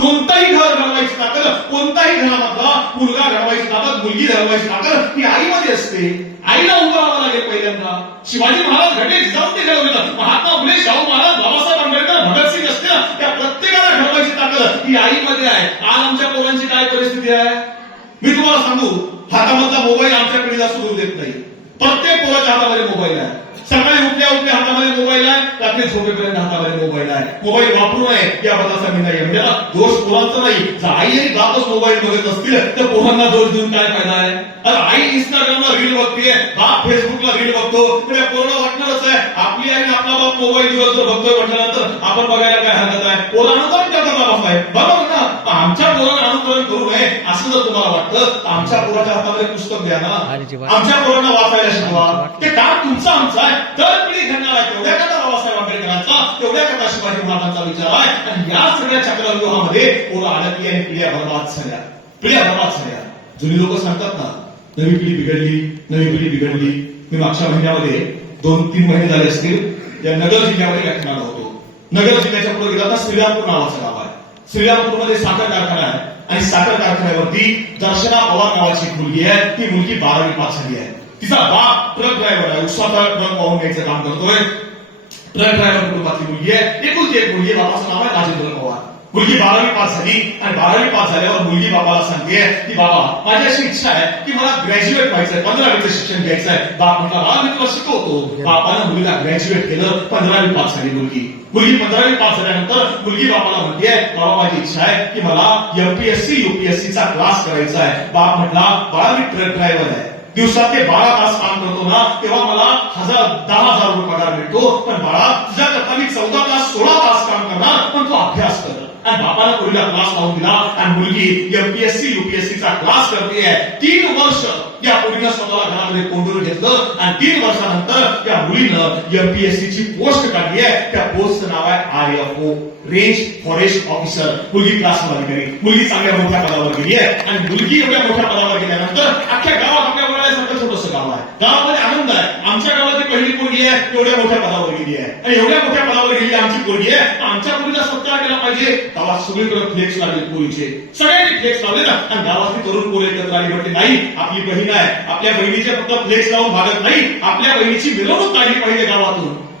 कोणताही घर घडवायची ताकद, कोणताही घरामधला मुलगा घडवायची ताकद, मुलगी घडवायची ताकद ही आईमध्ये असते. आईला उभारावं लागेल पहिल्यांदा. शिवाजी महाराज घडले जाऊन ते घडवलं. महात्मा फुले, शाहू महाराज, बाबासाहेब आंबेडकर, भगतसिंग असतील, त्या प्रत्येकाला घडवायची ताकद ही आईमध्ये आहे. आज आमच्या पोरांची काय परिस्थिती आहे मी तुम्हाला सांगू. हातामधला मोबाईल आमच्या पिढीला सोडू देत नाही. प्रत्येक पोराच्या हातामध्ये मोबाईल आहे. सकाळी उठल्या उठल्या हातामध्ये मोबाईल आहे, रात्री झोपेपर्यंत हातामध्ये मोबाईल आहे. मोबाईल वापरू नये या पदाचा मी नाही. म्हणजे दोष पोरांचा नाही. जर आई आणि बापच मोबाईल बघत असतील तर पोरांना दोष देऊन काय फायदा आहे. आता आई इंस्टाग्रामला रील बघतीये, बाप फेसबुकला रील बघतो, तर या पोरांना वाटणारच आहे आपली आई आपला बाप मोबाईल दिवसभर बघतोय म्हटल्यानंतर आपण बघायला काय हरकत आहे. पोरं अनुकरण करतात बापाय, बरोबर ना. आमच्या पोरांना अनुकरण करू नये असं जर तुम्हाला वाटतं तर आमच्या पोराच्या हातामध्ये पुस्तक द्या ना. आमच्या पोरांना वाचायला शिकवा. ते काम तुमचं आमचं आहे. तर पिढी घडणार आहे. तेवढ्या कथा बाबासाहेब आंबेडकरांचा, तेवढ्या कथा शिवाजी महाराजांचा विचार आहे. आणि या सगळ्या चक्रव्यूहामध्ये पोरं अडकली आणि पिढ्या बर्बाद झाल्या. पिढ्या बर्बाद झाल्या. जुनी लोक सांगतात ना, नवी पिढी बिघडली, नवी पिढी बिघडली. मी मागच्या महिन्यामध्ये 2-3 महिने झाले असतील या नगर जिल्ह्यामध्ये व्याख्यानाला होतो. नगर जिल्ह्याच्या पुढे गेला श्रीरामपूर नावाचं गाव आहे. श्रीरामपूरमध्ये साखर कारखाना आहे आणि साखर कारखान्यावरती दर्शना पवार नावाची एक मुलगी आहे. ती मुलगी 12वी पास झाली आहे. तिचा बाप ट्रक ड्रायव्हर आहे. उसाचा ट्रक वाहून न्यायचं काम करतोय. ट्रक ड्रायव्हर कुटुंबातली मुलगी आहे. एकुलती एक मुलगी. बाबाचं नाव आहे राजेंद्र पवार. मुलगी 12वी पास झाली आणि 12वी पास झाल्यावर मुलगी बाबाला सांगते की बाबा माझी अशी इच्छा आहे की मला ग्रॅज्युएट व्हायचंय, 15वीचं शिक्षण घ्यायचंय. बाप म्हटला बाबा मी तुला शिकवतो. बापानं मुलीला ग्रॅज्युएट केलं. 15वी पास झाली मुलगी. 15वी पास झाल्यानंतर मुलगी बापाला म्हणते बाबा माझी इच्छा आहे की मला एमपीएससी युपीएससीचा क्लास करायचा आहे. बाप म्हटला बाळा मी ट्रक ड्रायव्हर आहे, दिवसात ते 12 तास काम करतो ना तेव्हा मला 10,000 रुपये पगार मिळतो. पण बाळा तुझ्याकरता मी 14 तास 16 तास काम करणार, पण तू अभ्यास कर. आणि बापाला मुलीला क्लास लावून दिला आणि मुलगी एमपीएससी युपीएससीचा क्लास करते. 3 वर्ष या मुलीनं स्वतःला घरामध्ये कोंडून घेतलं आणि 3 वर्षानंतर त्या मुलीनं एमपीएससीची पोस्ट काढली आहे. त्या पोस्टचं नाव आहे आरएफओ, रेंज फॉरेस्ट ऑफिसर. मुलगी क्लासवर अधिकारी. मुलगी चांगल्या मोठ्या पदावर गेली आहे आणि मुलगी एवढ्या मोठ्या पदावर गेल्यानंतर अख्ख्या गावात आपल्या वळायसारखं छोटंसं गाव आहे. गावामध्ये आनंद आहे. आमच्या गावातली पहिली पोरगी आहे एवढ्या मोठ्या पदावर गेली आहे आणि एवढ्या मोठ्या पदावर गेली आमची पोरगी आहे. आमच्या मुलीचा सत्कार केला पाहिजे. गावात सगळीकडे फ्लेक्स लागले पोरीचे. सगळ्यांनी फ्लेक्स लावले ना आणि गावातली तरुण पोरं एकत्र आली. म्हटली नाही आपली बहीण आहे, आपल्या बहिणीचे फक्त फ्लेक्स लावून भागत नाही, आपल्या बहिणीची मिरवणूक काढली पाहिजे.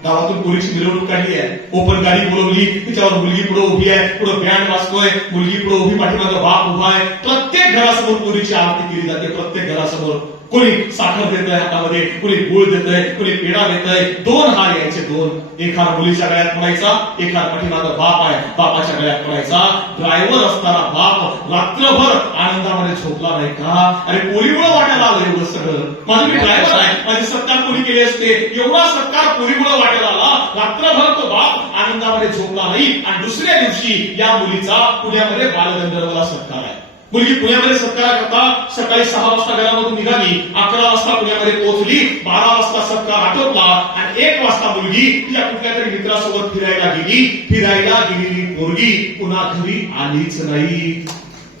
गावातून पोलीची मिरवणूक काढली आहे. ओपन गाडी बोलवली, तिच्यावर मुलगी पुढे उभी आहे, पुढे बँड वाजतोय, मुलगी पुढे उभी, पाठीमागे बाप उभा आहे. प्रत्येक घरासमोर पोरीची आरती केली जाते. प्रत्येक घरासमोर कोणी साखर देतंय हातामध्ये, कोणी गुळ देतंय, कोणी पेढा देतंय. 2 हार यायचे. 2 एक हार मुलीच्या गळ्यात पडायचा, एक हार पाठीमागे बाप आहे बापाच्या गळ्यात पडायचा. ड्रायव्हर असताना बाप रात्रभर आनंदामध्ये झोपला नाही का? अरे पोरीमुळे वाटायला आलं एवढं सगळं. माझं मी ड्रायव्हर आहे, माझे सत्कार कोणी केले असते. एवढा सत्कार पोरीमुळे वाटायला आला. रात्रभर तो बाप आनंदामध्ये झोपला नाही आणि दुसऱ्या दिवशी या मुलीचा पुण्यामध्ये बालगंधर्वला सत्कार आहे. मुलगी पुण्यामध्ये सत्कार करता सकाळी 6 वाजता घरामधून निघाली, 11 वाजता पुण्यामध्ये पोहोचली, 12 वाजता सत्कार आटोपला आणि 1 वाजता मुलगी तिच्या कुठल्या तरी मित्रासोबत फिरायला गेली. फिरायला गेलेली पोरगी पुन्हा घरी आलीच नाही.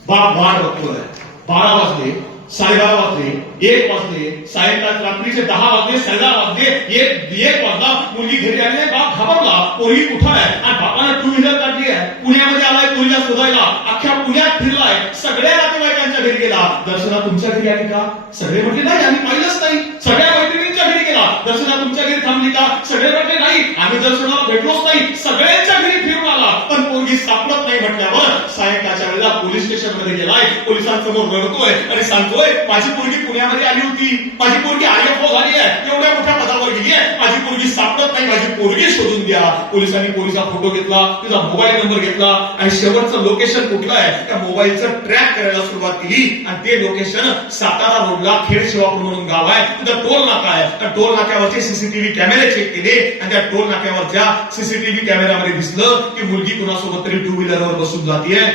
बाप वाट बघतोय. 12 वाजले, 12:30 वाजले, 1 वाजले, सायंकाळ रात्रीचे 10 वाजले, 10:30 वाजले, 1 वाजला. मुलगी घरी आली नाही. बाप घाबरला. पोरगी कुठं आहे आणि बापानं 2 व्हीलर काढली आहे. पुण्यामध्ये आलाय पोरीला शोधायला. अख्ख्या पुण्यात फिरलाय. सगळ्या नातेवाईकांच्या घरी गेला. दर्शना तुमच्या घरी आली का? सगळे म्हटले नाही आम्ही पाहिलंच नाही. सगळ्या मैत्रिणींच्या घरी गेला. दर्शना तुमच्या घरी थांबली का? सगळे म्हटले नाही आम्ही दर्शनाला भेटलोच नाही. सगळ्यांच्या घरी फिरून आला पण पोरगी सापडत नाही. म्हटल्यावर सायंकाळच्या वेळेला पोलीस स्टेशन मध्ये गेलाय. पोलिसांसमोर रडतोय आणि सांगतोय माझी पोरगी पुण्यामध्ये आली होती, माझी पोरगी आरएफओ झाली आहे, एवढ्या मोठ्या पदावर गेली आहे, माझी पोरगी सापडत नाही, माझी पोरगी शोधून द्या. पोलिसांनी पोरीचा फोटो घेतला, तिचा मोबाईल नंबर घेतला आणि शेवटचं लोकेशन कुठलं आहे त्या मोबाईलचं ट्रॅक करायला सुरुवात केली आणि ते लोकेशन सातारा रोडला खेड शिवापूर म्हणून गाव आहे. तिथं टोल नाका आहे. त्या टोल नाक्यावरचे सीसीटीव्ही कॅमेरे चेक केले आणि त्या टोल नाक्यावरच्या सीसीटीव्ही कॅमेऱ्यामध्ये दिसलं की मुलगी कुणासोबत तरी 2 व्हीलरवर बसून जातीये.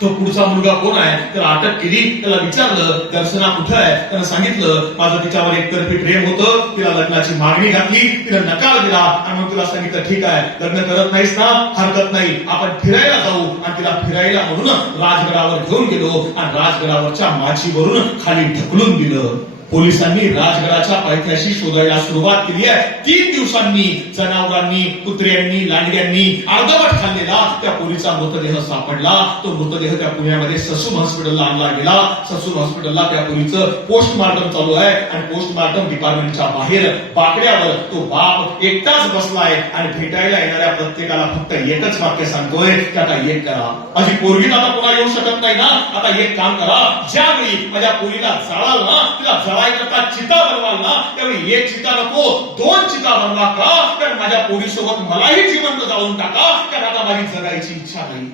तो पुढचा मुलगा कोण आहे त्याला अटक केली. त्याला विचारलं दर्शना कुठं आहे? त्यानं सांगितलं माझं तिच्यावर एकतर्फी प्रेम होतं, तिला लग्नाची मागणी घातली, तिला नकार दिला आणि मग तिला सांगितलं ठीक आहे लग्न करत नाहीस ना हरकत नाही आपण फिरायला जाऊ. आणि तिला फिरायला म्हणून राजगडावर घेऊन गेलो आणि राजगडावरच्या माचीवरून खाली ढकलून दिलं. पोलिसांनी राजगडाच्या पायथ्याशी शोधायला सुरुवात केली आहे. 3 दिवसांनी जनावरांनी, कुत्र्यांनी, लांडग्यांनी अर्धवट खाल्लेला त्या पोलीचा मृतदेह सापडला. तो मृतदेह त्या पुण्यामध्ये ससून हॉस्पिटलला आणला गेला. ससून हॉस्पिटलला त्या पोलीचं पोस्टमार्टम चालू आहे आणि पोस्टमार्टम डिपार्टमेंटच्या बाहेर बाकड्यावर तो बाप एकटाच बसलाय आणि भेटायला येणाऱ्या प्रत्येकाला फक्त एकच वाक्य सांगतोय की आता एक करा. माझी पोरगी आता पुन्हा येऊ शकत नाही ना, आता एक काम करा, ज्यावेळी माझ्या पोरीला जाळाल ना, तिला जळायकरता चिता बनवाल ना, त्यावेळी एक चिता नको 2 चिता बनवा का, कारण माझ्या पोरीसोबत मलाही जिवंत जाळून टाका, कारण आता माझी जगायची इच्छा नाही.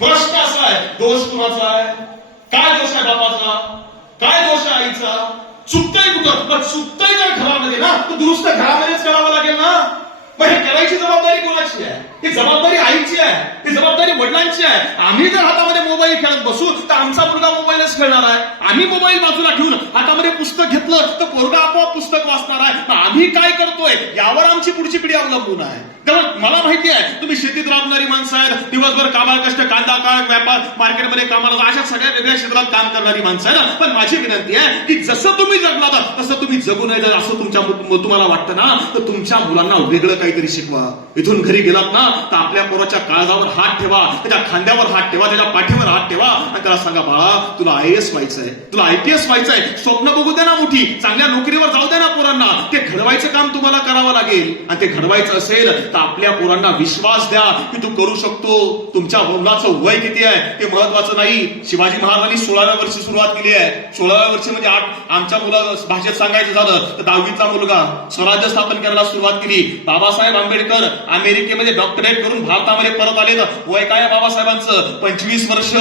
प्रश्न असा आहे, दोष कुणाचा आहे? काय दोष आहे बापाचा? काय दोष आहे आईचा? चुकतंय कुठं? पण चुकतंय जर घरामध्ये ना, तर दुरुस्त घरामध्येच करावं लागेल ना. मग हे करायची जबाबदारी कोणाची आहे? ही जबाबदारी आईची आहे, ही जबाबदारी वडिलांची आहे. आम्ही जर हातामध्ये मोबाईल खेळत बसू तर आमचा मुलगा मोबाईलच खेळणार आहे. आम्ही मोबाईल बाजूला ठेवून हातामध्ये पुस्तक घेतलं तर पोरगा आपोआप पुस्तक वाचणार आहे. मग आम्ही काय करतोय यावर आमची पुढची पिढी अवलंबून आहे. त्यामुळे मला माहिती आहे तुम्ही शेतीत राबणारी माणसं आहेत, दिवसभर कामाला कष्ट, कांदा काळ, व्यापार, मार्केटमध्ये कामाला, अशा सगळ्या वेगळ्या क्षेत्रात काम करणारी माणसं आहे ना. पण माझी विनंती आहे की जसं तुम्ही जगलात तसं तुम्ही जगू नये. जर असं तुम्हाला वाटतं ना तर तुमच्या मुलांना वेगळं काहीतरी शिकवा. इथून घरी गेलात ना तर आपल्या पोराच्या काळजावर हात ठेवा, त्याच्या खांद्यावर हात ठेवा, त्याच्या पाठीवर हात ठेवा आणि त्याला सांगा, बाळा तुला IAS व्हायचंय, तुला IPS व्हायचंय, स्वप्न बघू दे ना मोठी, चांगल्या नोकरीवर जाऊ दे ना पोरांना. ते घडवायचं काम तुम्हाला करावं लागेल आणि ते घडवायचं असेल तर आपल्या पोरांना विश्वास द्या की तू करू शकतो. तुमच्या मुलाचं वय किती आहे ते महत्वाचं नाही. शिवाजी महाराजांनी 16व्या वर्षी सुरुवात केली आहे. 16व्या वर्षी म्हणजे आमच्या मुलाला भाषेत सांगायचं झालं तर 10वीचा मुलगा स्वराज्य स्थापन करायला सुरुवात केली. बाबासाहेब आंबेडकर अमेरिकेमध्ये डॉक्टरेट करून भारतामध्ये परत आले. वय काय बाबासाहेबांचं? 25 वर्ष.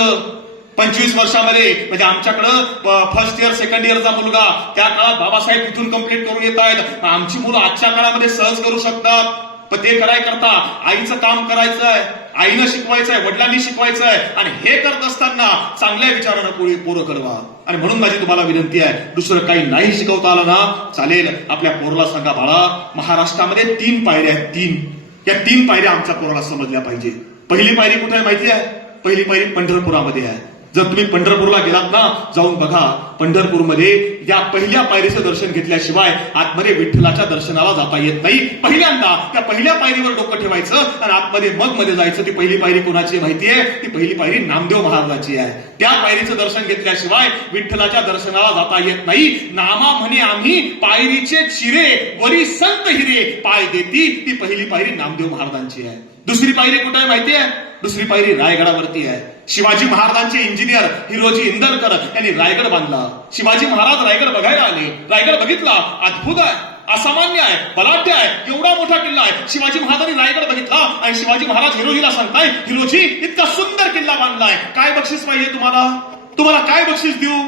25 वर्षामध्ये म्हणजे आमच्याकडं फर्स्ट इयर सेकंड इयरचा मुलगा त्या काळात बाबासाहेब तिथून कंप्लीट करून येत आहेत. आमची मुलं आजच्या काळामध्ये सहज करू शकतात. पण ते कराय करता आईचं काम करायचं आहे, आईनं शिकवायचं आहे, वडिलांनी शिकवायचं आहे आणि हे करत असताना चांगल्या विचारानं पोरं करवा. आणि म्हणून माझी तुम्हाला विनंती आहे, दुसरं काही नाही शिकवता आलं ना चालेल, आपल्या पोराला सांगा, बाळा महाराष्ट्रामध्ये 3 पायऱ्या आहेत, 3. या 3 पायऱ्या आमच्या पोराला समजल्या पाहिजे. पहिली पायरी कुठे आहे माहिती आहे? पहिली पायरी पंढरपुरामध्ये आहे. जर तुम्ही पंढरपूरला गेलात ना, जाऊन बघा. पंढरपूरमध्ये या पहिल्या पायरीचं दर्शन घेतल्याशिवाय आतमध्ये विठ्ठलाच्या दर्शनाला जाता येत नाही. पहिल्यांदा त्या पहिल्या पायरीवर डोकं ठेवायचं आणि आतमध्ये मग मध्ये जायचं. ती पहिली पायरी कोणाची माहितीये? ती पहिली पायरी नामदेव महाराजाची आहे. त्या पायरीचं दर्शन घेतल्याशिवाय विठ्ठलाच्या दर्शनाला जाता येत नाही. नामा म्हणे आम्ही पायरीचे चिरे, वरी संत हिरे पाय देती. ती पहिली पायरी नामदेव महाराजांची आहे. दुसरी पायरी कुठे आहे माहितीये? दुसरी पायरी रायगडावरती आहे. शिवाजी महाराजांचे इंजिनियर हिरोजी इंदलकर यांनी रायगड बांधला. शिवाजी महाराज रायगड बघायला आले. रायगड बघितला, अद्भुत आहे, असामान्य आहे, बलाढ्य आहे, एवढा मोठा किल्ला आहे. शिवाजी महाराजांनी रायगड बघितला आणि शिवाजी महाराज हिरोजीला सांगताय, हिरोजी इतका सुंदर किल्ला बांधलाय, काय बक्षीस पाहिजे तुम्हाला? तुम्हाला काय बक्षीस देऊ?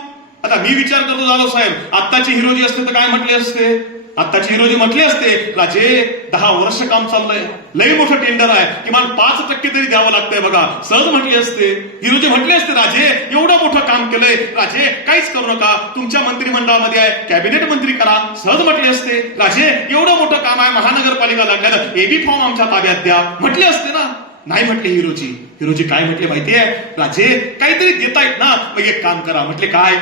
आता मी विचार करतो जाधव साहेब, आत्ताचे हिरोजी असते तर काय म्हटले असते? आत्ताचे हिरोजी म्हटले असते, राजे 10 वर्ष काम चाललंय, लई मोठं टेंडर आहे, किमान 5% तरी द्यावं लागतंय बघा, सहज म्हटले असते. हिरोजी म्हटले असते, राजे एवढं मोठं काम केलंय, राजे काहीच करू नका, तुमच्या मंत्रिमंडळामध्ये आहे, कॅबिनेट मंत्री करा, सहज म्हटले असते. राजे एवढं मोठं काम आहे, महानगरपालिका लागल्यानं AB फॉर्म आमच्या ताब्यात द्या, म्हटले असते ना. नाही म्हटले हिरोजी. हिरोजी काय म्हटले माहितीये? राजे काहीतरी देतायत ना, मग एक काम करा. म्हटले काय?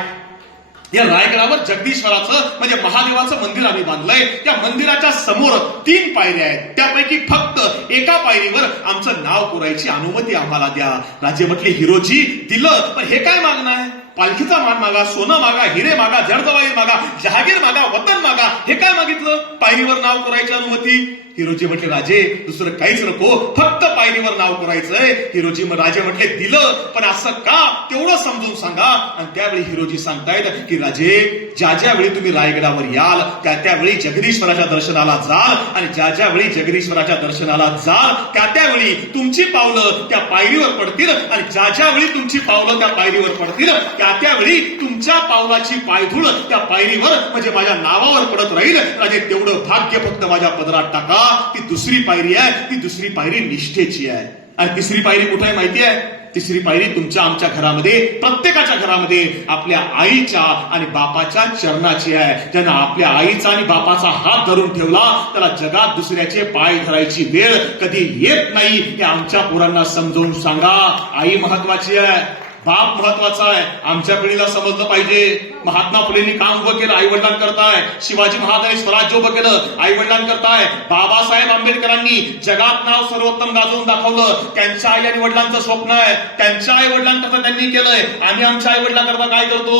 या रायगडावर जगदीश्वराचं म्हणजे महादेवाचं मंदिर आम्ही बांधलंय. त्या मंदिराच्या समोर 3 पायऱ्या आहेत, त्यापैकी फक्त एका पायरीवर आमचं नाव कोरायची अनुमती आम्हाला द्या. राजे म्हटले, हिरोजी दिलं, पण हे काय मागणं आहे? पालखीचा मान मागा, सोनं मागा, हिरे मागा, जर्दवाई मागा, जहागीर मागा, वतन मागा, हे काय मागितलं? पायरीवर नाव कोरायची अनुमती. हिरोजी म्हटले, राजे दुसरं काहीच नको, फक्त पायरीवर नाव करायचंय. हिरोजी राजे म्हटले, दिलं, पण असं का तेवढं समजून सांगा. आणि त्यावेळी हिरोजी सांगतायत की राजे ज्या ज्या वेळी तुम्ही रायगडावर याल त्या त्यावेळी जगदीश्वराच्या दर्शनाला जाल आणि ज्या ज्या वेळी जगदीश्वराच्या दर्शनाला जाल त्या त्यावेळी तुमची पावलं त्या पायरीवर पडतील आणि ज्या ज्या वेळी तुमची पावलं त्या पायरीवर पडतील त्या त्यावेळी तुमच्या पावलाची पायधूळ त्या पायरीवर म्हणजे माझ्या नावावर पडत राहील. राजे तेवढं भाग्य फक्त माझ्या पदरात टाका. ती दुसरी पायरी आहे, ती दुसरी पायरी निष्ठेची आहे. आणि तिसरी पायरी कुठे आहे माहिती आहे? तिसरी पायरी तुमच्या आमच्या घरामध्ये, प्रत्येकाच्या घरामध्ये आपल्या आईच्या आणि बापाच्या चरणाची आहे. ज्यानं आपल्या आईचा आणि बापाचा हात धरून ठेवला त्याला जगात दुसऱ्याचे पाय धरायची वेळ कधी येत नाही. हे आमच्या पोरांना समजावून सांगा. आई महत्वाची आहे, बाप महत्वाचा आहे. आमच्या पिढीला समजलं पाहिजे. महात्मा फुलेंनी काम उभं केलं, आई वडिलांकरताय. शिवाजी महाराजांनी स्वराज्य उभं केलं, आई वडिलांकरताय. बाबासाहेब आंबेडकरांनी जगात नाव सर्वोत्तम गाजवून दाखवलं. त्यांच्या आई आणि वडिलांचं स्वप्न आहे, त्यांच्या आई वडिलांकरता त्यांनी केलंय. आम्ही आमच्या आई वडिलांकरता काय करतो?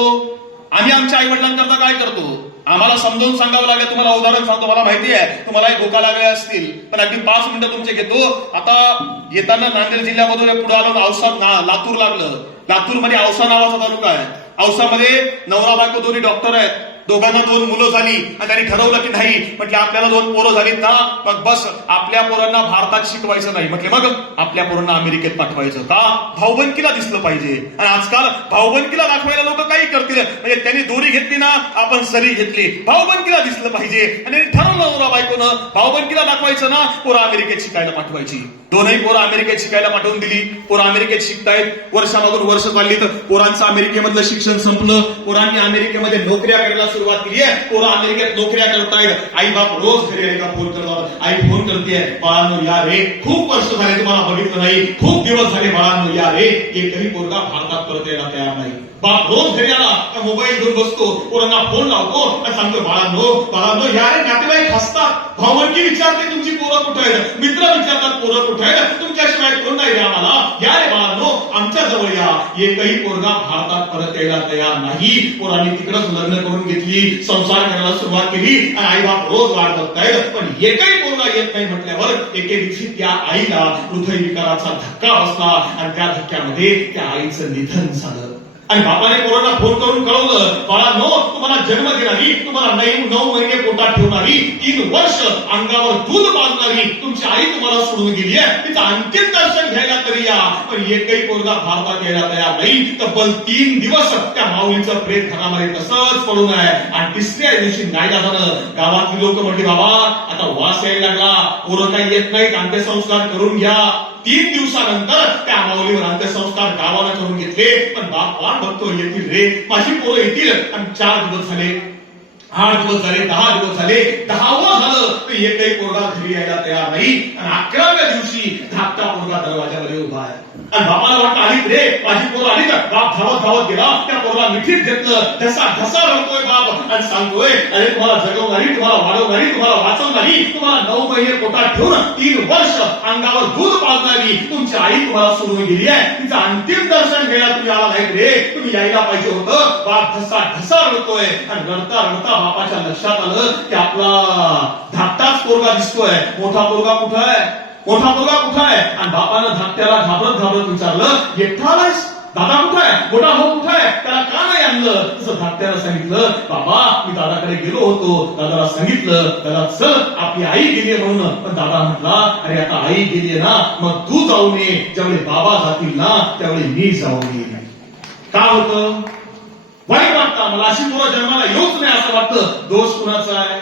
आम्ही आमच्या आई वडिलांकरता काय करतो? आम्हाला समजावून सांगावं लागेल. तुम्हाला उदाहरण सांगतो. मला माहिती आहे तुम्हालाही भूका लागल्या असतील, पण अगदी 5 मिनिटं तुमचे घेतो. आता येताना नांदेड जिल्ह्यामधून पुढे आलं, औसा लातूर लागलं. लातूरमध्ये औसा नावाचा तालुका आहे. औसामध्ये नवरा बायको दोन्ही डॉक्टर आहेत. दोघांना 2 मुलं झाली आणि त्यांनी ठरवलं की नाही, म्हटले आपल्याला 2 पोरं झालीत ना, मग बस आपल्या पोरांना भारतात शिकवायचं नाही. म्हटले मग आपल्या पोरांना अमेरिकेत पाठवायचं. का? भाऊबंदकीला दिसलं पाहिजे. आणि आजकाल भाऊबंदकीला दाखवायला लोक काही करतील. म्हणजे त्यांनी दोरी घेतली ना, आपण सरी घेतली. भाऊबंदकीला दिसलं पाहिजे आणि ठरवलं नवरा बायकोनं भाऊबंदकीला दाखवायचं ना, पोरं अमेरिकेत शिकायला पाठवायची. दोनही पोरं अमेरिकेत शिकायला पाठवून दिली. पोरं अमेरिकेत शिकतायत. वर्षामागून वर्ष चालली तर पोरांचं अमेरिकेमधलं शिक्षण संपलं. पोरांनी अमेरिकेमध्ये नोकऱ्या करायला सुरुवात केली आहे. पोरं अमेरिकेत नोकऱ्या करतायत. आई बाप रोज घरी आले का फोन करतात. आई फोन करते, बाळांनो या रे, खूप वर्ष झाले तुम्हाला बघितलं नाही, खूप दिवस झाले बाळांनो या रे. एकही पोरगा भारतात परत यायला तयार नाही. बाप रोज घरी आला का मोबाईल घेऊन बसतो, पोरांना फोन लावतो आणि सांगतो बाळांनो या रे. नातेवाईक हसतात. भावंकी विचारते तुमची पोरं कुठे आहेत, मित्र विचारतात पोरं कुठे आहेत, तुमच्याशिवाय कोण नाही रे आम्हाला, या रे बाळांनो आमच्या जवळ या. एकही पोरगा भारतात परत यायला तयार नाही. पोरांनी तिकडच लग्न करून घेतली, संसार करायला सुरुवात केली आणि आई बाप रोज वाट बघतायत. पण एकही पोरगा येत नाही म्हटल्यावर एके दिवशी त्या आईला हृदयविकाराचा धक्का बसला आणि त्या धक्क्यामध्ये त्या आईचं निधन झालं. आणि बापाने पोरांना फोन करून कळवलं, बाळांनो तुम्हाला जन्म देणारी, तुम्हाला 9 महिने पोटात ठेवणारी, 3 वर्ष अंगावर दूध पाजणारी तुमची आई तुम्हाला सोडून गेली आहे. तिचं अंतिम दर्शन घ्यायला तरी या. पण एकही पोरगा भारतात यायला तयार नाही. तब्बल 3 दिवस त्या माऊलीचं प्रेत घरामध्ये तसंच पडून आहे. आणि 3ऱ्या दिवशी नाहीला झालं. गावातली लोक म्हटली, बाबा आता वास यायला लागला, पोरं काही येत नाहीत, अंत्यसंस्कार करून घ्या. 3 दिवसानंतर त्या माऊलीवर अंत्यसंस्कार गावाला करून घेतले. पण बाप वाट बघतो, येतील रे माझी पोरं येतील. आणि 4 दिवस झाले, 8 दिवस झाले, 10 दिवस झाले, 10वं झालं तर एकही पोरगा घरी यायला तयार नाही. आणि 11व्या दिवशी धाकटा पोरगा दरवाजामध्ये उभा आहे. आणि बापाला वाटतं आलीत रे माझी पोरं आली. तर बाप धावत धावत गेला, त्या पोरला मिठीत घेतलं. ढसा रडतोय बाप आणि सांगतोय, अरे तुम्हाला जगवणारी, तुम्हाला वाढवणारी, तुम्हाला वाचवणारी, तुम्हाला 9 महिने पोटात ठेवून 3 वर्ष अंगावर दूध पाजणारी तुमची आई तुम्हाला सोडून गेली आहे. तिचं अंतिम दर्शन घ्यायला तुम्ही आला नाहीत रे, तुम्ही यायला पाहिजे होतं. बाप ढसा रडतोय आणि रडता रडता बापाच्या लक्षात आलं की आपला धाकटाच पोरगा दिसतोय, मोठा पोरगा कुठं आहे, मोठा पोरगा कुठं आहे. आणि बापानं धाकट्याला घाबरत विचारलं, एकटा आलायस, दादा कुठं आहे, मोठा भाऊ कुठं आहे, त्याला का नाही आणलं. तसं धाकट्याला सांगितलं, बाबा मी दादाकडे गेलो होतो, दादाला सांगितलं दादा चल आपली आई गेली म्हणून. पण दादा म्हटला, अरे आता आई गेली ना, मग तू जाऊ नये, ज्यावेळी बाबा जातील ना त्यावेळी मी जाऊ नये. का होतं? वाईट वाटतं मला, अशी पोरं जन्माला येऊच नाही असं वाटतं. दोष कुणाचा आहे?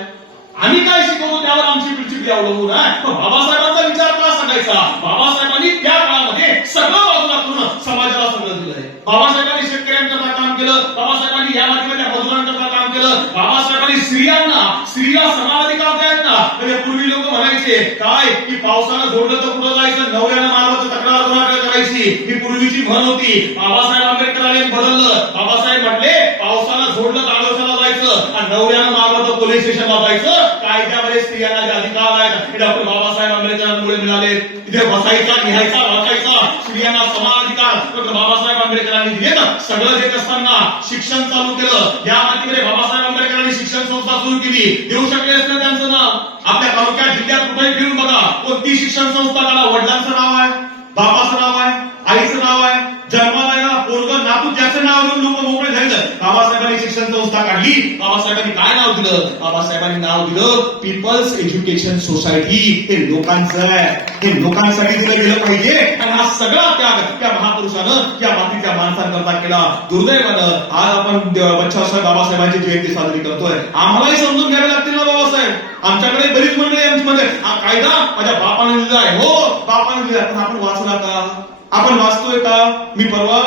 आम्ही काय शिकवतो त्यावर आमची पिढी अवलंबून आहे. पण बाबासाहेबांचा विचार का सांगायचा? बाबासाहेबांनी त्या काळामध्ये सगळं बाजूला करून समाजाला सगळं दिलंय. बाबासाहेबांनी शेतकऱ्यांकरता काम केलं, बाबासाहेबांनी या मातीमध्ये मजुरांकरता काम केलं, बाबासाहेबांनी स्त्रीला समान अधिकार द्यायचा. म्हणजे पूर्वी लोक म्हणायचे काय की पावसानं झोडलं तर कुठं जायचं, नवऱ्यानं मारलं तर तक्रार कोणाकडे करायची, ही पूर्वीची म्हण होती. बाबासाहेब आंबेडकरांनी बदललं. बाबासाहेब म्हटले पावसानं झोडलं तर आडोशाला जायचं आणि नवऱ्यानं मारलं तर पोलीस स्टेशनला जायचं. कायद्यामध्ये स्त्रियांना जे अधिकार आहेत हे डॉक्टर बाबासाहेब आंबेडकरांमुळे मिळाले. तिथे बसायचा, लिहायचा, वाचायचा, स्त्रियांना समान अधिकार डॉक्टर बाबासाहेब आंबेडकरांनी दिले. सगळं देत असताना शिक्षण चालू केलं. या मातीमध्ये बाबासाहेब आंबेडकरांनी शिक्षण संस्था सुरू केली. देऊ शकले असते त्यांचं नाव. आपल्या तालुक्यात जिल्ह्यात कुठेही फिरून बघा, कोणती शिक्षण संस्था काढा, वडिलांचं नाव आहे, बापाचं नाव आहे, आईचं नाव आहे, जन्माला पोरग नातू त्याचं नाव घेऊन लोक मोकळे झाले. बाबासाहेबांनी शिक्षण संस्था काढली. बाबासाहेबांनी काय नाव दिलं? बाबासाहेबांनी नाव दिलं पीपल्स एज्युकेशन सोसायटी. हे लोकांचं आहे, हे लोकांसाठी दिलं गेलं पाहिजे. आणि हा सगळा त्याग त्या महापुरुषानं त्या मातीच्या माणसांकरता केला. दुर्दैवानं आज आपण बच्चासाहेब बाबासाहेबांची जयंती साजरी करतोय. आम्हालाही समजून घ्यावे लागतील ना बाबासाहेब. आमच्याकडे बरीच मंडळी आमच्यामध्ये हा कायदा माझ्या बापाने लिहिला आहे. हो बापाने लिहिला, पण आपण वाचला का? आपण वाचतोय का? मी परवा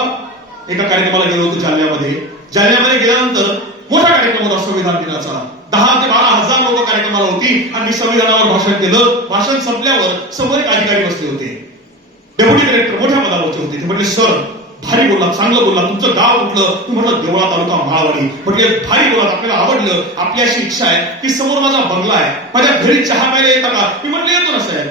एका कार्यक्रमाला गेलो होतो जालन्यामध्ये. जालन्यामध्ये गेल्यानंतर मोठा कार्यक्रम होता संविधान दिनाचा. 10 ते 12 हजार लोक कार्यक्रमाला होती आणि मी संविधानावर भाषण केलं. भाषण संपल्यावर समोर एक अधिकारी बसले होते, डेप्युटी कलेक्टर मोठ्या पदावरचे होते. ते म्हटले, सर भारी बोलला, चांगलं बोलला, तुमचं गाव कुठलं? तू म्हटलं देवळा तालुका माळवाडी. म्हटले भारी बोलला, आपल्याला आवडलं, आपली अशी इच्छा आहे की समोर माझा बंगला आहे, माझ्या घरी चहा प्यायला येता का? मी म्हटलं येतो ना साहेब.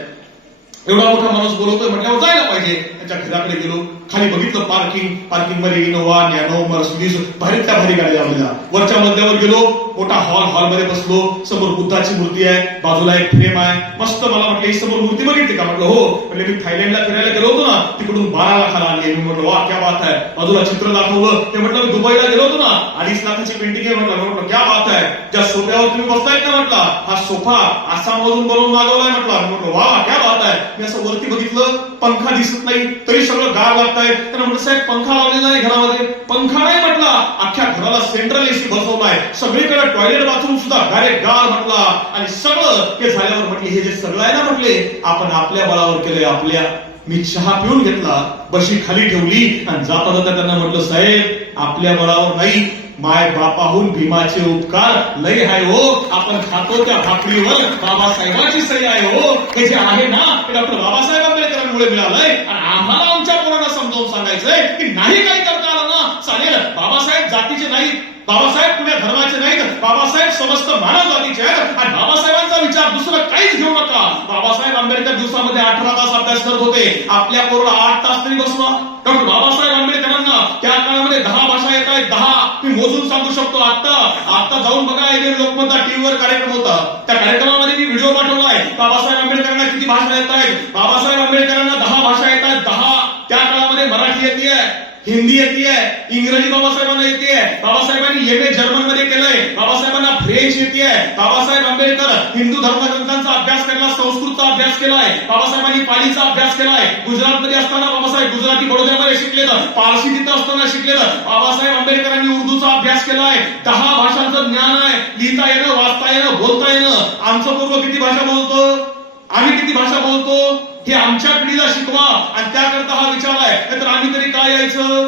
एवढा मोठा माणूस बोलवतोय म्हटल्यावर जायला पाहिजे. त्याच्या घराकडे गेलो, खाली बघितलं पार्किंग मध्ये इनोवा, नॅनो, मर्सिडीज भारीतल्या भारी गाड्या लावलेल्या. वरच्या मजल्यावर गेलो, मोठा हॉलमध्ये बसलो. समोर बुद्धाची मूर्ती आहे, बाजूला एक फ्रेम आहे, मस्त. मला म्हटलं ही समोर मूर्ती बघितली का? म्हटलं हो. म्हणजे मी थायलंडला फिरायला गेलो होतो ना, तिकडून 12 लाखाला आणली. मी म्हटलं वा क्या बात आहे. बाजूला चित्र दाखवलं. ते म्हटलं मी दुबईला गेलो होतो ना, 2.5 लाखाची पेंटिंग आहे. म्हटलं क्या बात आहे. ज्या सोफ्यावर तुम्ही बसतायत ना, म्हटलं हा सोफा आसाममधून बनवून मागवलाय. म्हटलं वा क्या बात आहे. मी असं वरती बघितलं, पंखा दिसत नाही, तरी सगळं गार लागतंय. त्यांना म्हटलं साहेब पंखा लावलेला आहे घरामध्ये? पंखा नाही म्हटला, अख्ख्या घराला सेंट्रल एसी बसवलाय, सगळीकडे टॉयलेट बाथरूम सुद्धा डायरेक्ट गार म्हटला. आणि सगळं हे झाल्यावर म्हटले हे जे सगळं आहे ना म्हटले आपण आपल्या बळावर केलंय आपल्या. मी चहा पिऊन घेतला, बशी खाली ठेवली आणि जाता जाता त्यांना म्हटलं साहेब आपल्या बळावर नाही, माय बापाहून भीमाचे उपकार लय आहे हो. आपण खातो त्या भाकरीवर बाबासाहेबांची सही आहे हो. हे जे आहे ना ते डॉक्टर बाबासाहेब आंबेडकरांमुळे मिळालंय. आणि आम्हाला आमच्या पोरांना समजावून सांगायचंय की नाही काही करता आलं ना चालेल, बाबासाहेब जातीचे नाहीत, बाबासाहेब पुण्या धर्माचे नाहीत, बाबासाहेब समस्त मानव जातीचे आहेत. आणि बाबासाहेबांचा विचार दुसरं काहीच घेऊ नका. बाबासाहेब आंबेडकर दिवसामध्ये 18 तास अभ्यास करत होते, आपल्या पोराला 8 तास तरी बसवा. डॉक्टर बाबासाहेब आंबेडकरांना त्या काळामध्ये 10 भाषा येत आहेत, 10 मी मोजून सांगू शकतो. आता जाऊन बघा, लोकमतचा टीव्हीवर कार्यक्रम होता, त्या कार्यक्रमामध्ये मी व्हिडिओ पाठवलाय. बाबासाहेब आंबेडकरांना किती भाषा येत आहेत? बाबासाहेब आंबेडकरांना 10 भाषा येत आहेत, 10. त्या काळामध्ये मराठी येते, हिंदी येते, इंग्रजी बाबासाहेबांना येते, बाबासाहेबांनी एम.ए. जर्मन मध्ये केलंय, बाबासाहेबांना फ्रेंच येते. बाबासाहेब आंबेडकर हिंदू धर्मग्रंथांचा अभ्यास केला, संस्कृतचा अभ्यास केलाय, बाबासाहेबांनी पालीचा अभ्यास केलाय. गुजरातमध्ये असताना बाबासाहेब गुजराती बडोद्यामध्ये शिकलेलं, पारसी तिथं असताना शिकलेलं. बाबासाहेब आंबेडकरांनी उर्दूचा अभ्यास केलाय, 10 भाषांचं ज्ञान आहे, लिहिता येणं, वाचता येणं, बोलता येणं. आमचं पूर्व किती भाषा बोलतो, आम्ही किती भाषा बोलतो हे आमच्या पिढीला शिकवा. आणि त्याकरता हा विचार आहे, नाहीतर आम्ही तरी काय यायचं.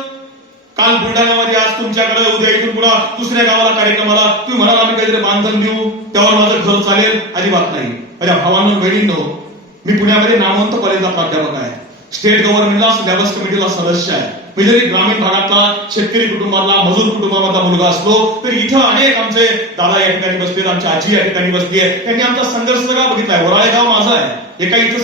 काल बुलढाण्यामध्ये, आज तुमच्याकडे, उद्या इथून पुढे दुसऱ्या गावाला कार्यक्रमाला तुम्ही म्हणाल आम्ही काहीतरी बांधन देऊ, त्यावर माझं घर चालेल, अजिबात नाही. माझ्या भावांनो बहिणींनो, मी पुण्यामध्ये नामवंत कॉलेजला प्राध्यापक आहे, स्टेट गव्हर्नमेंटला सिलेबस कमिटीला सदस्य आहे. मी जरी ग्रामीण भागातला शेतकरी कुटुंबातला, मजूर कुटुंबामधला मुलगा असलो तरी इथं अनेक आमचे दादा या ठिकाणी बसलेत, आमची आजी या ठिकाणी बसली आहे. त्यांनी आमचा संघर्ष सगळा बघितलाय. वराळे गाव माझं आहे, एका इथं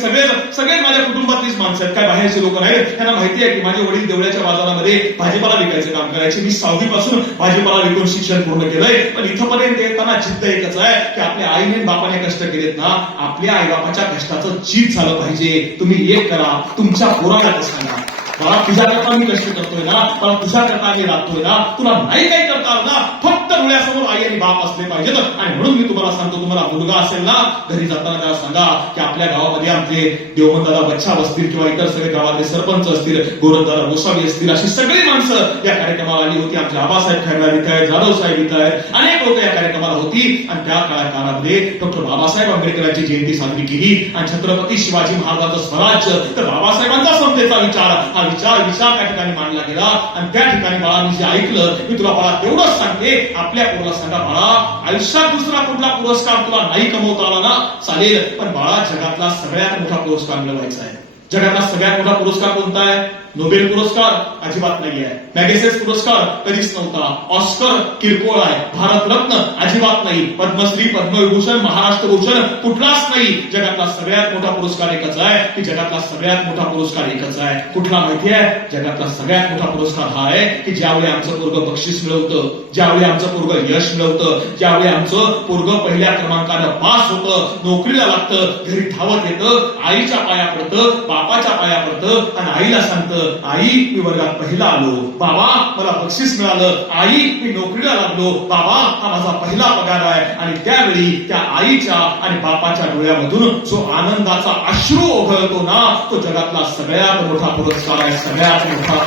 सगळे माझ्या कुटुंबातलीच माणसं आहेत, काय बाहेरचे लोक नाहीत. त्यांना माहिती आहे की माझे वडील देवळ्याच्या बाजारामध्ये भाजीपाला विकायचं काम करायचे. मी 6वी पासून भाजीपाला विकून शिक्षण पूर्ण केलंय. पण इथंपर्यंत येताना जिद्द एकच आहे की आपल्या आईने बापाने कष्ट केलेत ना, आपल्या आई बापाच्या कष्टाचं चीज झालं पाहिजे. तुम्ही एक करा, तुमच्या पोराला सांगा मला तुझ्याकरता मी कष्ट करतोय ना, मला तुझ्याकरता मी राहतोय ना, तुला नाही काही करता आलं ना, फक्त डोळ्यासमोर आई आणि बाप असले पाहिजेत. आणि म्हणून मी तुम्हाला सांगतो, तुम्हाला मुलगा असेल ना, घरी जाताना त्याला सांगा की आपल्या गावामध्ये आमचे देवमनदादा बच्चा असतील किंवा इतर सगळे गावातले सरपंच असतील, गोरखदादा गोसावी असतील, अशी सगळी माणसं या कार्यक्रमाला आली होती. आमचे आबासाहेब खैरनार इथं आहेत, जाधव साहेब इथं आहेत, अनेक लोक या कार्यक्रमाला होती. आणि त्या काळामध्ये डॉक्टर बाबासाहेब आंबेडकरांची जयंती साजरी केली. आणि छत्रपती शिवाजी महाराजांचं स्वराज्य, तर बाबासाहेबांचा समतेचा विचार, हा विचार त्या ठिकाणी मांडला गेला. आणि त्या ठिकाणी बाळा मी जे ऐकलं, मी तुला बाळा तेवढंच सांगते, आपल्या पोराला सांगा बाळा, आयुष्यात दुसरा कुठला पुरस्कार तुला नाही कमवता आला ना चालेल, पण बाळा जगातला सगळ्यात मोठा पुरस्कार मिळवायचा आहे. जगातला सगळ्यात मोठा पुरस्कार कोणता आहे? नोबेल पुरस्कार अजिबात नाही आहे, मॅगसेस पुरस्कार कधीच नव्हता, ऑस्कर किरकोळ आहे, भारतरत्न अजिबात नाही, पद्मश्री, पद्मविभूषण, महाराष्ट्र भूषण कुठलाच नाही. जगातला सगळ्यात मोठा पुरस्कार एकच आहे, की जगातला सगळ्यात मोठा पुरस्कार एकच आहे. कुठला माहिती आहे? जगातला सगळ्यात मोठा पुरस्कार हा आहे की ज्यावेळी आमचं पोरग बक्षीस मिळवतं, ज्यावेळी आमचं पोरग यश मिळवतं, ज्यावेळी आमचं पोरग पहिल्या क्रमांकानं पास होतं, नोकरीला लागतं, घरी धावत येतं, आईच्या पाया पडतं, बापाच्या पाया पडतं आणि आईला सांगतं, आई मी वर्गात पहिला आलो, बाबा मला बक्षीस मिळालं, आई मी नोकरीला लागलो, बाबा हा माझा पहिला पगार आहे. आणि त्यावेळी त्या आईच्या आणि बापाच्या डोळ्यामधून जो आनंदाचा अश्रू ओघळतो ना, तो जगातला सगळ्यात मोठा पुरस्कार आहे, सगळ्यात मोठा.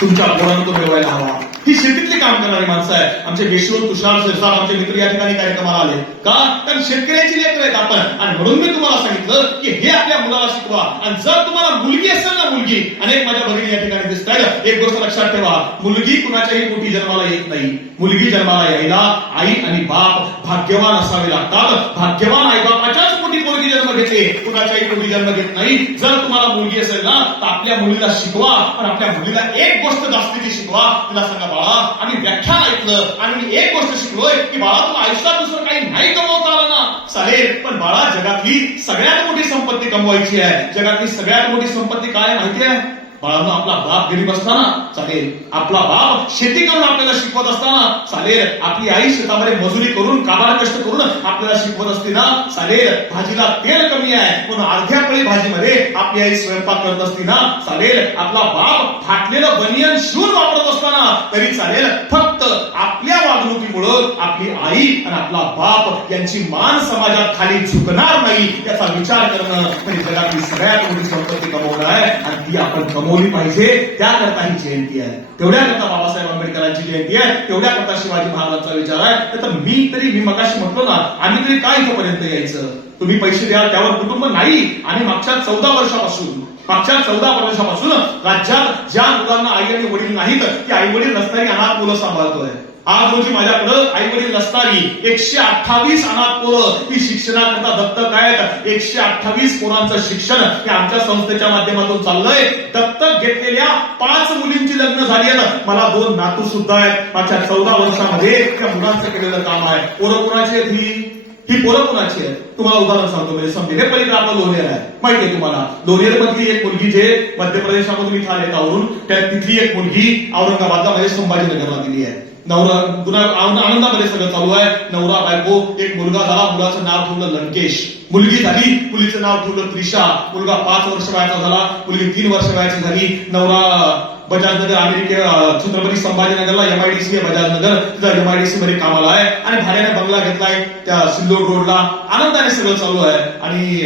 तुमच्या पोरांना मिळवायला हवा. ही शेतीतली काम करणारी माणसं आहे. आमचे विष्णू, तुषार, शिरसाट आमचे मित्र या ठिकाणी कार्यक्रमाला आले का? कारण शेतकऱ्याची लेकरं आहेत आपण. आणि म्हणून मी तुम्हाला सांगितलं की हे आपल्या मुलाला शिकवा. आणि जर तुम्हाला मुलगी असेल ना, मुलगी, अनेक माझ्या भगिनी या ठिकाणी दिसत आहेत, एक गोष्ट लक्षात ठेवा, मुलगी कुणाच्याही पोटी जन्माला येत नाही. मुलगी जन्माला यायला आई आणि बाप भाग्यवान असावे लागतात. भाग्यवान आई बापाच्याच पोटी मुलगी पोटी जन्म घेते, कुणाच्याही पोटी जन्म घेत नाही. जर तुम्हाला मुलगी असेल ना तर आपल्या मुलीला शिकवा, पण आपल्या मुलीला एक गोष्ट जास्तीची शिकवा. तिला सांगा, बाळा आम्ही व्याख्यान ऐकलं आणि मी एक गोष्ट शिकलोय की बाळा तुला आयुष्यात दुसरं काही नाही कमवता आलं ना चालेल, पण बाळा जगातली सगळ्यात मोठी संपत्ती कमवायची आहे. जगातली सगळ्यात मोठी संपत्ती काय माहिती आहे? बाळांनो, आपला बाप गरीब असताना चालेल, आपला बाप शेती करून आपल्याला शिकवत असताना चालेल, आपली आई शेतामध्ये मजुरी करून काबाड कष्ट करून आपल्याला शिकवत असते ना चालेल, भाजीला तेल कमी आहे म्हणून अर्ध्या पळी भाजीमध्ये आपली आई स्वयंपाक करत असते ना चालेल, आपला बाप फाटलेलं बनियन शिवून वापरत असताना तरी चालेल, फक्त आपल्या वागणुकीमुळं आपली आई आणि आपला बाप यांची मान समाजात खाली झुकणार नाही याचा विचार करणं म्हणजे जगातली सगळ्यात मोठी संपत्ती कमवणं आहे आणि ती आपण कमवली पाहिजे. त्याकरता ही जयंती आहे, तेवढ्याकरता बाबासाहेब आंबेडकरांची जयंती आहे, तेवढ्याकरता शिवाजी महाराजांचा विचार आहे. तर मी मगाशी म्हटलो ना, आम्ही तरी काय इथपर्यंत यायचं? तुम्ही पैसे द्या त्यावर कुटुंब नाही. आम्ही मागच्या 14 वर्षापासून राज्यात ज्या मुलांना आई आणि वडील नाहीत ती आई वडील नसणारी अनाथ मुलं सांभाळतोय. आज रोजी माझ्याकडं आई वडील नसणारी 128 अनाथ पोरं ही शिक्षणाकरता दत्तक आहेत. 128 पोरांचं शिक्षण हे आमच्या संस्थेच्या माध्यमातून चाललंय. दत्तक घेतलेल्या 5 मुलींची लग्न झाली आहेत. मला 2 नातू सुद्धा आहेत. मागच्या 14 वर्षामध्ये त्या मुलांचं केलेलं काम आहे. पोरं कोणाची आहेत? ही पोरं कोणाची आहेत? तुम्हाला उदाहरण सांगतो, म्हणजे समजेल. हे पलीकडे आपलं लोणेर आहे, माहिती आहे तुम्हाला. लोणेर मधली एक मुलगी जे मध्य प्रदेशामधून इथं आले आवरून, त्या तिथली एक मुलगी औरंगाबादला म्हणजे संभाजीनगरला दिली आहे. नवरा आनंदामध्ये सगळं चालू आहे. नवरा बायको, एक मुलगा झाला, मुलाचं नाव ठेवलं लंकेश. मुलगी झाली, मुलीचं नाव ठेवलं त्रिशा. मुलगा 5 वर्ष वयाचा झाला, मुलगी 3 वर्ष वयाची झाली. नवरा बजाजनगर छत्रपती संभाजीनगरला MIDC आहे बजाजनगर, तिथं MIDC मध्ये कामाला आहे आणि भाड्याने बंगला घेतलाय त्या सिल्लोड रोडला. आनंदाने सगळं चालू आहे. आणि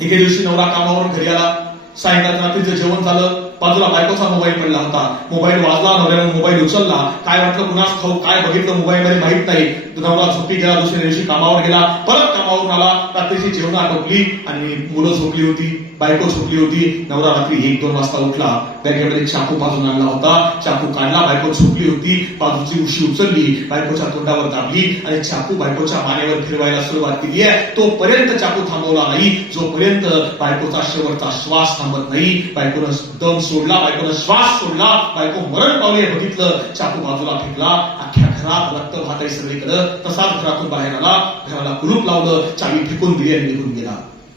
एके दिवशी नवरा कामावरून घरी आला, सायंकाळच्या रात्रीचं जेवण झालं, बाजूला बायकोचा मोबाईल पडला होता. मोबाईल वाजला, नवऱ्यानं मोबाईल उचलला. काय वाटलं कुणास ठाऊक, काय बघितलं मोबाईल मध्ये माहित नाही. नवरा झोपी गेला, दुसऱ्या दिवशी कामावर गेला, परत कामावरून आला, रात्रीची जेवण आटोपली आणि मुलं झोपली होती, बायको झोपली होती. नवरा रात्री 1-2 वाजता उठला, बॅगेमध्ये चाकू पाजून आणला होता, चाकू काढला, बायको झोपली होती, बाजूची उशी उचलली, बायकोच्या तोंडावर दाबली आणि चाकू बायकोच्या मानेवर फिरवायला सुरुवात केली आहे. तोपर्यंत चाकू थांबवला नाही जोपर्यंत बायकोचा शेवटचा श्वास थांबत नाही. बायकोनं दम सोडला, बायकोनं श्वास सोडला, बायको मरण पावली बघितलं, चाकू बाजूला फेकला. अख्ख्या घरात रक्त वाहतंय सगळीकडे. तसाच घरातून बाहेर आला, घराला कुलूप लावलं, चावी फेकून दिली आणि निघून गेला.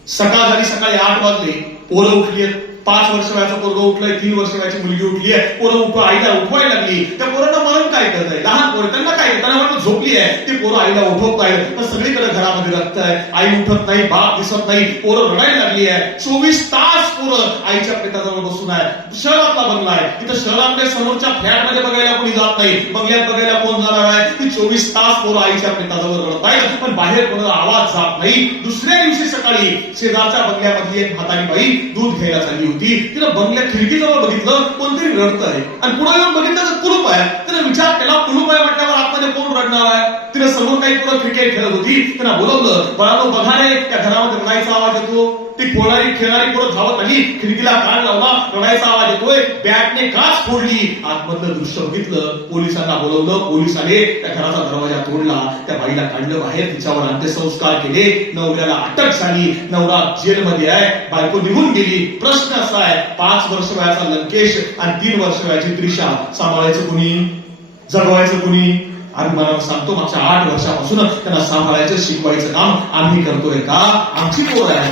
सकाळ झाली, सकाळी 8 वाजले, पोरं उठली, 5 वर्ष वयाचा पोरगा उठलाय, 3 वर्ष वयाची मुलगी उठली आहे. पोरं आईला उठवायला लागली. त्या पोरांना मरण काय करताय? लहान पोरं, त्यांना काय, त्यांना वाटतं झोपली आहे, ते पोरं आईला उठवत आहेत. पण सगळीकडे घरामध्ये रक्त आहे, आई उठत नाही, बाप दिसत नाही, पोरं रडायला लागली आहे. 24 तास पोरं आईच्या पेटाजवळ बसून आहे. शहरातला बंगला आहे, तिथं शहरामध्ये समोरच्या फ्लॅटमध्ये बघायला कोणी जात नाही, बंगल्यात बघायला कोण जाणार आहे? ती 24 तास पोरं आईच्या पेटाजवळ रडत आहेत, पण बाहेर कोणाला आवाज जात नाही. दुसऱ्या दिवशी सकाळी शेजारच्या बंगल्यामधली एक म्हातारी बाई दूध घ्यायला चालली होती. तिला बंगल्या खिडकीजवळ बघितलं, कोणतरी रडत आहे आणि पुढे येऊन बघितलं तर कुलूप आहे. तिने विचार केला, कुलूप आहे म्हटल्यावर आतमध्ये कोण रडणार आहे? तिने समोर काही पुढे क्रिकेट खेळत होती, त्यांना बोलवलं, बाळांनो बघा रे, त्या घरामध्ये रडायचा आवाज येतो. ती खेळणारी पोरं धावत आली, खिडकीला कान लावला, रडायचा आवाज येतोय, बॅटने काच फोडली. आतमधलं दृश्य बघितलं, पोलिसांना बोलवलं, पोलीस आले, त्या घराचा दरवाजा तोडला, त्या बाईला काढलं बाहेर, तिच्यावर अंत्यसंस्कार केले, नवऱ्याला अटक झाली, नवरा जेलमध्ये आहे, बायको निघून गेली. प्रश्न असा आहे, 5 वर्ष वयाचा लंकेश आणि 3 वर्ष वयाची त्रिशा सांभाळायचं कुणी, जगवायचं कुणी? आम्ही मला सांगतो, मागच्या 8 वर्षापासून त्यांना सांभाळायचं, शिकवायचं काम आम्ही करतोय का? आमची पोरं आहे,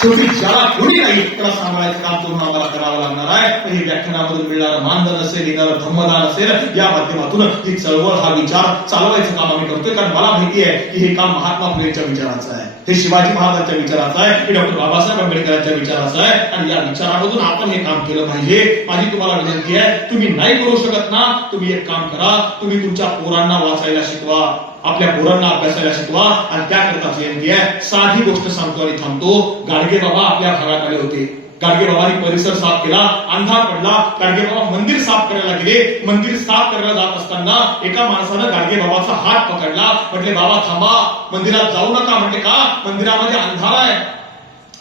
शेवटी ज्याला कोणी नाही त्याला सांभाळायचं काम करून आम्हाला करावं लागणार आहे. हे व्याख्यानामधून मिळणारं मानधन असेल, येणारं धर्मदान असेल, या माध्यमातून ही चळवळ, हा विचार चालवायचं काम आम्ही करतोय. कारण मला माहिती आहे की हे काम महात्मा फुलेंच्या विचाराचं आहे, हे शिवाजी महाराजांच्या विचाराचं आहे, हे डॉक्टर बाबासाहेब आंबेडकरांच्या विचाराचं आहे आणि या विचारामधून आपण हे काम केलं पाहिजे. माझी तुम्हाला विनंती आहे, तुम्ही नाही करू शकत ना, तुम्ही एक काम करा, तुम्ही तुमच्या पोरांना वाचायला शिकवा, आपल्या पोरांना अभ्यासाला शिकवा आणि त्याकरता जयंती आहे. साधी गोष्ट सांगतो आणि थांबतो. गाडगे बाबा आपल्या भागात आले होते, गाडगे बाबांनी परिसर साफ केला, अंधार पडला, गाडगे बाबा मंदिर साफ करायला गेले. मंदिर साफ करायला जात असताना एका माणसानं गाडगे बाबाचा हात पकडला, म्हटले बाबा थांबा, मंदिरात जाऊ नका. म्हटले का? मंदिरामध्ये अंधार आहे,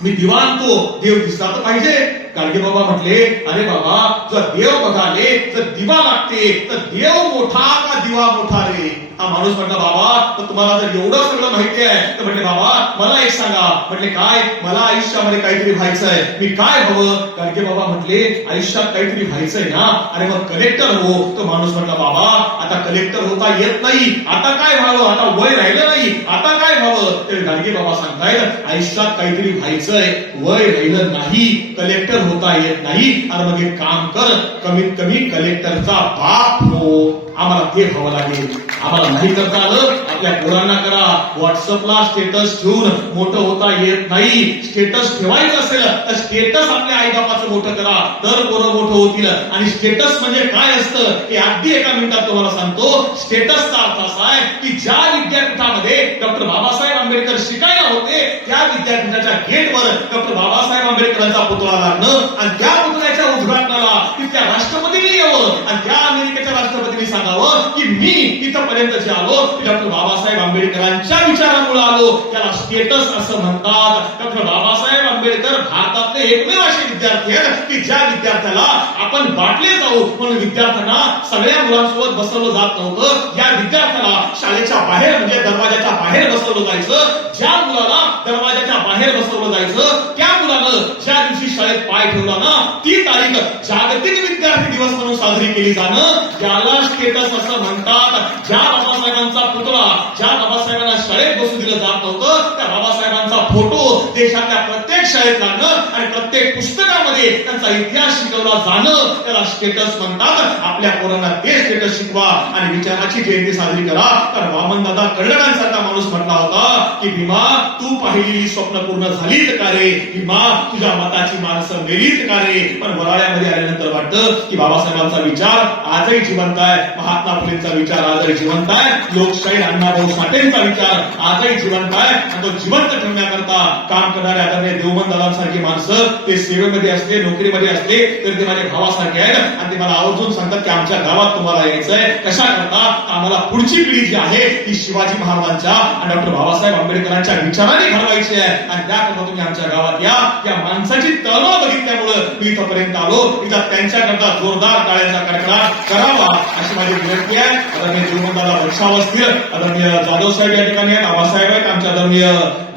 मी दिवा आणतो, देव दिसला तर पाहिजे. गाडगे बाबा म्हटले, अरे बाबा जर देव बघाले जर दिवा लागते तर देव मोठा का दिवा मोठा रे. हा माणूस म्हटला, बाबा तर तुम्हाला जर एवढं सगळं माहिती आहे तर म्हटले, बाबा मला एक सांगा. म्हटले, काय? मला आयुष्यामध्ये काहीतरी व्हायचंय, मी काय हवं? गाडगे बाबा म्हटले, आयुष्यात काहीतरी व्हायचंय ना, अरे मग कलेक्टर हो. तो माणूस म्हटला, बाबा आता कलेक्टर होता येत नाही, आता काय व्हावं? आता वय राहिलं नाही, आता काय व्हावं? ते गाडगे बाबा सांगतायत, आयुष्यात काहीतरी व्हायचंय, वय राहिलं नाही, कलेक्टर होता येत नाही, आणि मग एक काम कर, कमीत कमी कलेक्टरचा बाप हो. आम्हाला ते व्हावं लागेल. आम्हाला नाही करता आलं, आपल्या पोरांना करा. व्हॉट्सअपला स्टेटस ठेवून मोठं होता येत नाही. स्टेटस ठेवायचं असेल तर स्टेटस आपल्या आईबापाचं मोठं करा, तर पोरं मोठं होतील. आणि स्टेटस म्हणजे काय असतं हे अगदी एका मिनिटात तुम्हाला सांगतो. स्टेटसचा अर्थ असा आहे की ज्या विद्यापीठामध्ये डॉक्टर बाबासाहेब आंबेडकर शिकायला होते त्या विद्यापीठाच्या गेटवर डॉक्टर बाबासाहेब आंबेडकरांचा पुतळा लागणं, आणि त्या पुतळ्याच्या उद्घाटनाला तिथल्या राष्ट्रपतींनी यावं, आणि त्या अमेरिकेच्या राष्ट्रपतींनी सांगावं की मी इथपर्यंत जे आलो डॉक्टर बाबासाहेब आंबेडकरांच्या विचारामुळे आलो. त्याला स्टेटस असं म्हणतात. डॉक्टर बाबासाहेब आंबेडकर भारतातले एकमेव असे विद्यार्थी आहेत की ज्या विद्यार्थ्याला आपण बाटले जाऊ म्हणून विद्यार्थ्यांना सगळ्या मुलांसोबत बसवलं जात नव्हतं. या विद्यार्थ्याला शाळेच्या बाहेर म्हणजे दरवाजाच्या बाहेर बसवलं जायचं. ज्या मुलाला दरवाजाच्या बाहेर बसवलं जायचं त्या मुलानं ज्या दिवशी शाळेत पाय ठेवला ना ती तारीख जागतिक विद्यार्थी दिवस म्हणून साजरी केली जाणं, त्याला स्टेटस असं म्हणतात. ज्या बाबासाहेबांचा पुतळा, ज्या बाबासाहेबांना शाळेत बसू दिलं जात नव्हतं त्या बाबासाहेबांचा फोटो देशातल्या प्रत्येक शाळेत लागणं आणि प्रत्येक पुस्तकामध्ये त्यांचा इतिहास शिकवला जाणं, त्याला स्टेटस म्हणतात. आपल्या पोरांना ते स्टेटस शिकवा आणि विचाराची जयंती साजरी करा. तर वामनदादा कर्डकांसारखा माणूस म्हटला होता की भीमा तू पाहिलेली स्वप्न पूर्ण झालीत का रे? भीमा तुझ्या मताची माणसं मेलीत का रे? पण वराळ्यामध्ये आल्यानंतर वाटतं की बाबासाहेबांचा विचार आजही जिवंत आहे, महात्मा फुलेंचा विचार आजही जिवंत आहे, लोकशाही अण्णाभाऊ साठेंचा विचार आजही जिवंत आहे. आणि तो जिवंत ठेवण्याकरता काम करणारे आदरणीय देवमन दादांसारखी माणसं ते सेवेमध्ये असले, नोकरीमध्ये असले तर ते माझ्या भावासारखे आहेत. आणि ते मला आवर्जून सांगतात की आमच्या गावात तुम्हाला यायचंय. कशा करता? आम्हाला पुढची पिढी जी आहे ती शिवाजी महाराजांच्या आणि डॉक्टर बाबासाहेब आंबेडकरांच्या विचाराने घडवायची आहे. आणि त्याकरता तुम्ही आमच्या गावात या. त्या माणसाची तळमळ बघितल्यामुळे मी इथपर्यंत आलो. इथं त्यांच्याकरता जोरदार टाळ्यांचा कडकडाट करावा अशी माझी विनंती आहे. आदरणीय देवमनदादा बक्षाव असतील, आदरणीय जाधव साहेब या ठिकाणी आहेत, आबासाहेब आहेत, आमच्या आदरणीय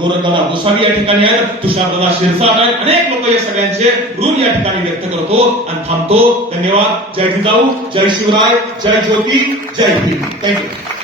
गोरखदादा गोसावी या ठिकाणी आहेत, तुषारदादा शिरसाट आहेत, अनेक लोक या सगळ्यांचे ऋण या ठिकाणी व्यक्त करतो आणि थांबतो. धन्यवाद. जय जिजाऊ, जय शिवराय, जय ज्योती, जय भीम. थँक्यू.